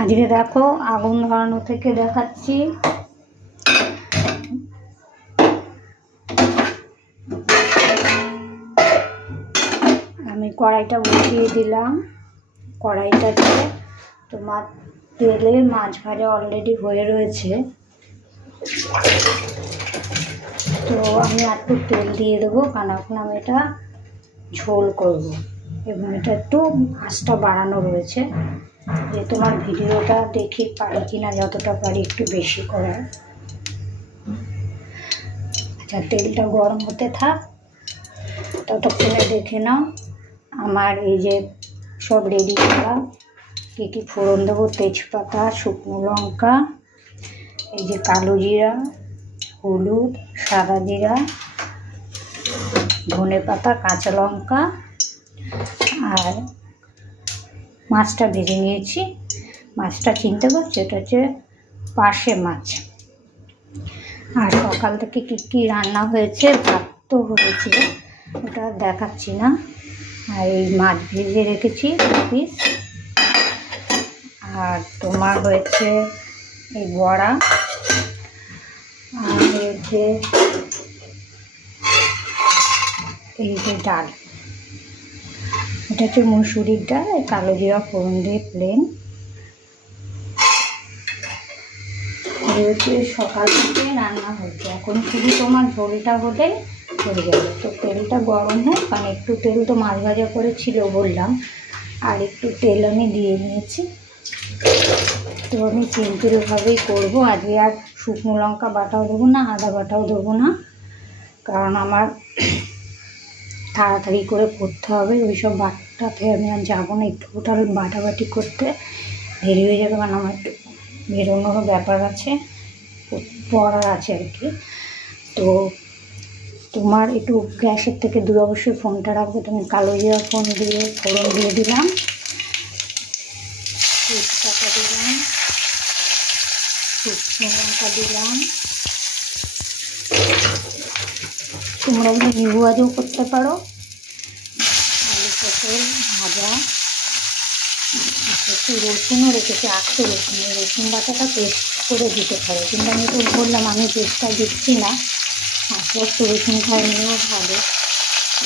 আজকে দেখো আগুন ধরানো থেকে দেখাচ্ছি। আমি কড়াইটা বসিয়ে দিলাম। কড়াইটাতে তোমার তেলে মাছ ভাজা অলরেডি হয়ে রয়েছে, তো আমি একটু তেল দিয়ে দেবো, কারণ এখন আমি এটা ঝোল করব এবং এটা একটু আঁচটা বাড়ানো রয়েছে, যে তোমার ভিডিওটা দেখি পারি কিনা, যতটা পারি একটু বেশি করার। আচ্ছা, তেলটা গরম হতে থাক, ততক্ষণে দেখে নাও আমার এই যে সব রেডি করা কী কী ফোড়ন দেবো। তেজপাতা, শুকনো লঙ্কা, এই যে কালো জিরা, হলুদ, সাদা জিরা, ধনে পাতা, কাঁচা লঙ্কা, আর মাছটা ভেজে নিয়েছি। মাছটা চিনতে পারছো, এটা হচ্ছে পার্শে মাছ। আর সকাল থেকে কী কী রান্না হয়েছে, ভাত তো হয়েছে, ওটা দেখাচ্ছি না। আর এই মাছ ভেজে রেখেছি 2 পিস। আর তোমার হয়েছে এই বড়া, আর হয়েছে এই যে ডাল, এটা হচ্ছে মুসুরির ডাল, কালো জিরা ফোড়ন দিয়ে প্লেন। এই হচ্ছে সকাল থেকে রান্না হচ্ছে, এখন শুধু তোমার ঝোলটা হলে হয়ে যাবে। তো তেলটা গরম হোক, কারণ একটু তেল তো মাছ ভাজা করেছিল বললাম, আর একটু তেল আমি দিয়ে নিয়েছি। তো আমি সিম্পলভাবেই করবো আজকে, আর শুকনো লঙ্কা বাটাও দেবো না, আদা বাটাও দেবো না, কারণ আমার তাড়াতাড়ি করে করতে হবে। ওইসব বাটাতে আমি আর যাবো না, একটু টোটাল বাটাবাটি করতে দেরি হয়ে যাবে, কারণ আমার একটু বেরোনোরও ব্যাপার আছে, পড়ার আছে আর কি। তো তোমার একটু গ্যাসের থেকে দূরে অবশ্যই ফোনটা রাখবে। তুমি কালো জিরা ফোড়ন দিয়ে দিলাম, তেজপাতা দিলাম, শুকনো লঙ্কা দিলাম। তোমরা এগুলো নিবু ভাজাও করতে পারো, আলু পটল ভাজা। একটু রসুনও রেখেছি, আস্ত রসুন, রসুন বাটাটা পেস্ট করে দিতে পারো, কিন্তু আমি তো বললাম আমি পেস্টটা দিচ্ছি না। আস্তে আস্তে রসুন খাই নিয়েও ভালো,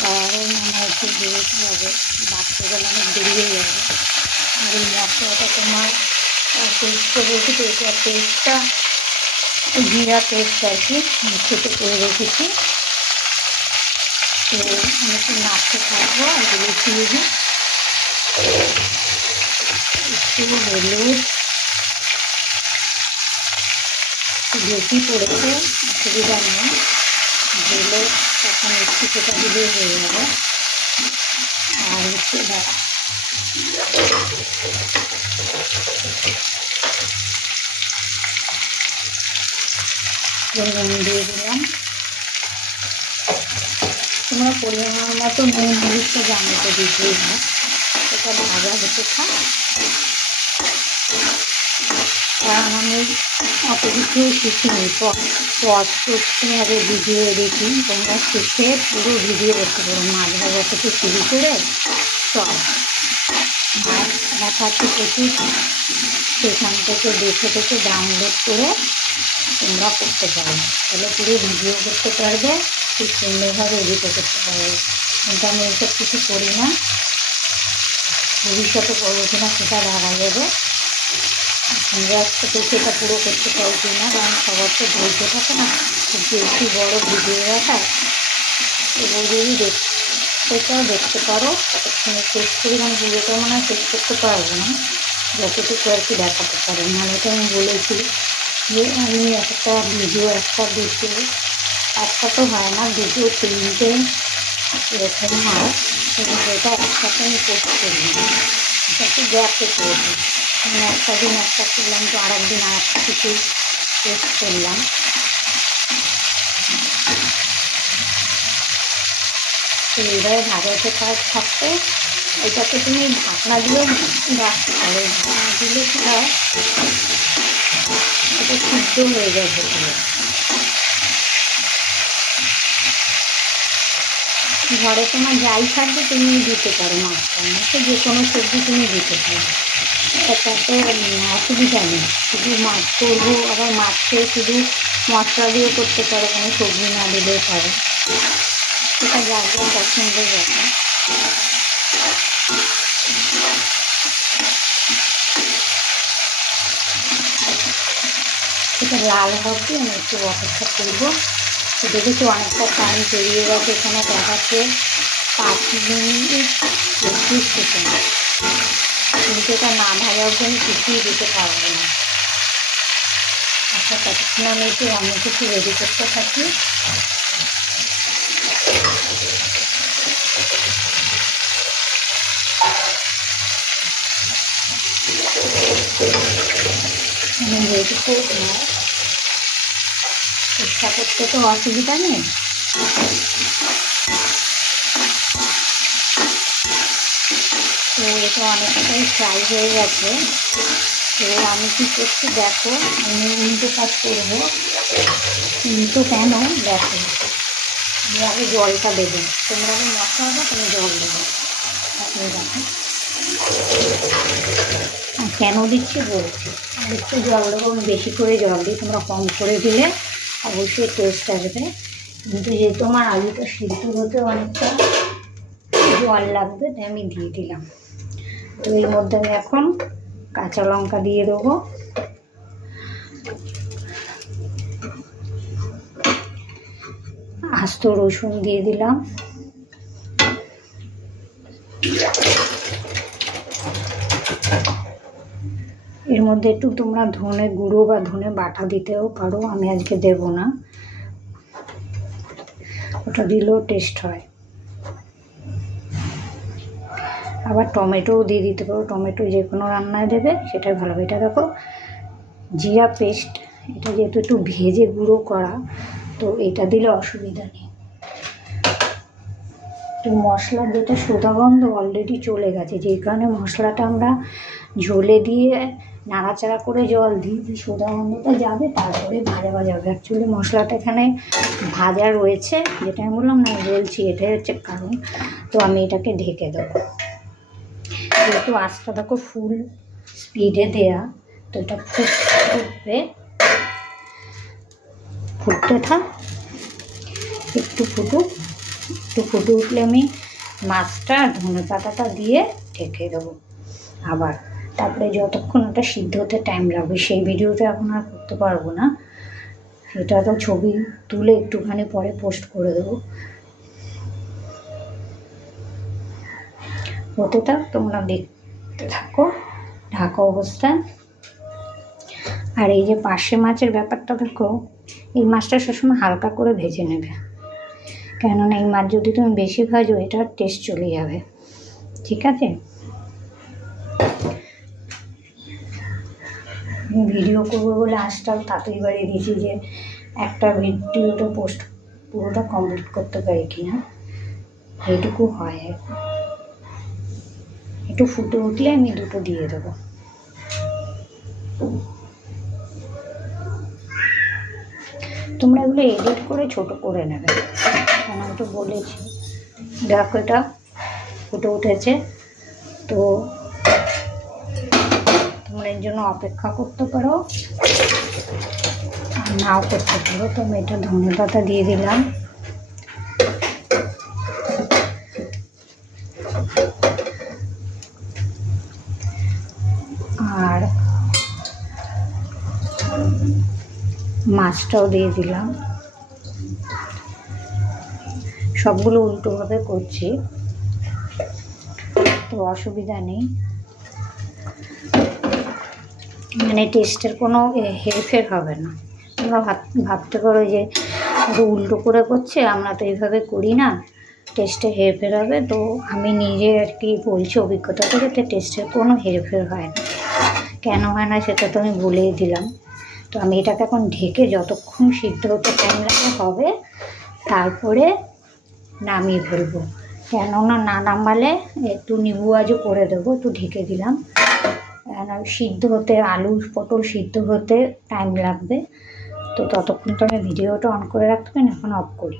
কারণ আমার একটু বেরোতে হবে, বাড়তে গেলে অনেক বেরিয়ে যাবে। আর এই মশলাটা তোমার পেস্ট করে রেখেছি, এটা পেস্টটা জিরা পেস্ট আর কি মিক্সিতে করে রেখেছি। তো আমি একটু নাড়তে থাকবো, এগুলো দিয়ে দিই একটু হলুদ, বেশি পড়েছে অসুবিধা নেই, দিলে তখন একটু সেটা দিলে হয়ে যাবে। আর একটু নুন দিয়ে দিলাম। তোমরা পরিমাণ মতো নুন হলুদটা জানো তো দিতেই হয়। এটা ভাজা হতে থাক, কারণ আমি অত কিছু শিখিনি, কীভাবে ভিডিও এডিটিং তোমরা শিখে পুরো ভিডিও দেখতে পারো, মাছ ভাজা থেকে শুরু করে সব। আর দেখাচ্ছি প্রচুর, সেখান থেকে দেখে ডাউনলোড করে তোমরা করতে পারো, তাহলে পুরো ভিডিও করতে পারবে, খুব সুন্দরভাবে এডিটও করতে পারবে। কিন্তু আমি এইসব কিছু করি না, ভবিষ্যতে করবো কিনা সেটা দেখা যাবে। আমরা একটা সেটা পুরো করতে চাইছি না, কারণ সবার তো ধৈর্য থাকে না, খুব বেশি বড়ো ভিডিও দেখায়। এবার যদি দেখতে পারো, ততক্ষণে শেষ করি, মানে ভিডিওটা মনে হয় শেষ করতে পারবো না, যতটুকু আর কি দেখাতে পারি। নাহলে তো আমি বলেছি যে আমি একটা ভিডিও একটা তো হয় না, ভিডিও 3টে এরকম হয়, কিন্তু এটা একসাথে আমি পোস্ট করি না, এটা একটু গ্যাপে করবো। মানে একটা দিন একটা করলাম, তো আর একদিন আর একটা কিছু পোস্ট করলাম। তো এইভাবে ভাজাতে থাকতে, এটাকে তুমি ঢাকনা দিয়েও রাখতে পারো, ঢাকনা দিলে কী হয়, এটা সিদ্ধ হয়ে যায় ভেতরে। ঘরে তোমার যাই থাকবে তুমি দিতে পারো, মাছটা মাছে যে কোনো সবজি তুমি দিতে পারো। তাতে অসুবিধা নেই। শুধু মাছ করবো, আবার মাছকে শুধু মশলা দিয়ে করতে পারো, কোনো সবজি না দিলেও পারো, সেটা যার যার পছন্দের ব্যাপার। সেটা লাল হবে, আমি একটু অপেক্ষা করবো। তো দেখেছি অনেকটা টাইম পেরিয়ে গেছে, এখানে দেখাচ্ছে 5 মিনিট 31 সেকেন্ড, কিন্তু এটা না ভাজা অবধি আমি কিছুই দিতে পারবো না। আচ্ছা, ততক্ষণ আমি একটু অন্য কিছু রেডি করতে থাকি। আমি যেটুকু চেষ্টা করতে তো অসুবিধা নেই। তো এটা অনেকটাই ফ্রাই হয়ে গেছে। তো আমি কী করছি দেখো, আমি উল্টো কাজ করবো। উল্টো কেন দেখো, আমি আগে জলটা দেবো, তোমরা আমি মশলা হবে তুমি জল দেবো। আপনি দেখো কেন দিচ্ছি বলছি, আর একটু জল দেবো, আমি বেশি করে জল দিই, তোমরা কম করে দিলে অবশ্যই টেস্ট আসবে। কিন্তু যেহেতু আমার আলুটা সিদ্ধ হতে অনেকটা জল লাগবে, তাই আমি দিয়ে দিলাম। তো এর মধ্যে আমি এখন কাঁচা লঙ্কা দিয়ে দেবো, আস্ত রসুন দিয়ে দিলাম, এর মধ্যে একটু তোমরা ধনে গুঁড়ো বা ধনে বাটা দিতেও পারো, আমি আজকে দেব না, ওটা দিলেও টেস্ট হয়। আবার টমেটোও দিয়ে দিতে পারো, টমেটো যে কোনো রান্নায় দেবে সেটাই ভালো হবে। এটা দেখো জিরা পেস্ট, এটা যেহেতু একটু ভেজে গুঁড়ো করা, তো এটা দিলে অসুবিধা নেই। তো মশলার যেটা সোদা গন্ধ অলরেডি চলে গেছে, যেই কারণে মশলাটা আমরা ঝোলে দিয়ে নাড়াচাড়া করে জল দিই, যে সোদা গন্ধটা যাবে, তারপরে ভাজা ভাজা হবে। অ্যাকচুয়ালি মশলাটা এখানে ভাজা রয়েছে, যেটা আমি বললাম না, বলছি এটাই হচ্ছে কারণ। তো আমি এটাকে ঢেকে দেবো, যেহেতু আঁচটা দেখো ফুল স্পিডে দেয়া, তো এটা ফুটবে, ফুটতে থাক, একটু ফুটে উঠলে আমি মাছটা ধনে পাতাটা দিয়ে ঢেকে দেবো আবার। তারপরে যতক্ষণ ওটা সিদ্ধ হতে টাইম লাগবে সেই ভিডিওটা এখন আর করতে পারবো না, সেটা তো ছবি তুলে একটুখানি পরে পোস্ট করে দেবো। হতে থাক, তোমরা দেখতে থাকো ঢাকা অবস্থায়। আর এই যে পার্শে মাছের ব্যাপারটা দেখো, এই মাছটা সবসময় হালকা করে ভেজে নেবে, কেননা এই মাছ যদি তুমি বেশি ভাজো এটার টেস্ট চলে যাবে, ঠিক আছে? ভিডিও করবো বলে আজকাল তাড়াতাড়ি বাড়িয়ে দিয়েছি, যে একটা ভিডিওটা পোস্ট পুরোটা কমপ্লিট করতে পারি কিনা, এইটুকু হয়। একটু ফুটে উঠলে আমি দুটো দিয়ে দেবো। তোমরা এগুলো এডিট করে ছোট করে নেবে, কারণ আমি তো বলেছি। দেখো এটা ফুটে উঠেছে, তো তোমরা এর জন্য অপেক্ষা করতে পারো, আর নাও করতে পারো। তো আমি এটা ধনে পাতা দিয়ে দিলাম, আর মাছটাও দিয়ে দিলাম। সবগুলো উল্টোভাবে করছি, তো অসুবিধা নেই, মানে টেস্টের কোনো হেরফের হবে না। তোমরা ভাবতে পারো যে উল্টো করে করছে, আমরা তো এইভাবে করি না, টেস্টে হেরফের হবে। তো আমি নিজে আর কি বলছি অভিজ্ঞতা থেকে, তো টেস্টের কোনো হেরফের হয় না। কেন হয় না সেটা তো আমি বলেই দিলাম। তো আমি এটাকে এখন ঢেকে যতক্ষণ সিদ্ধ হতে টাইম লাগে হবে, তারপরে নামিয়ে ফেলবো। কেননা না নামালে একটু নিবু আজও করে দেবো, একটু ঢেকে দিলাম, সিদ্ধ হতে, আলু পটল সিদ্ধ হতে টাইম লাগবে। তো ততক্ষণ তো আমি ভিডিওটা অন করে রাখতে পারি, এখন অফ করি।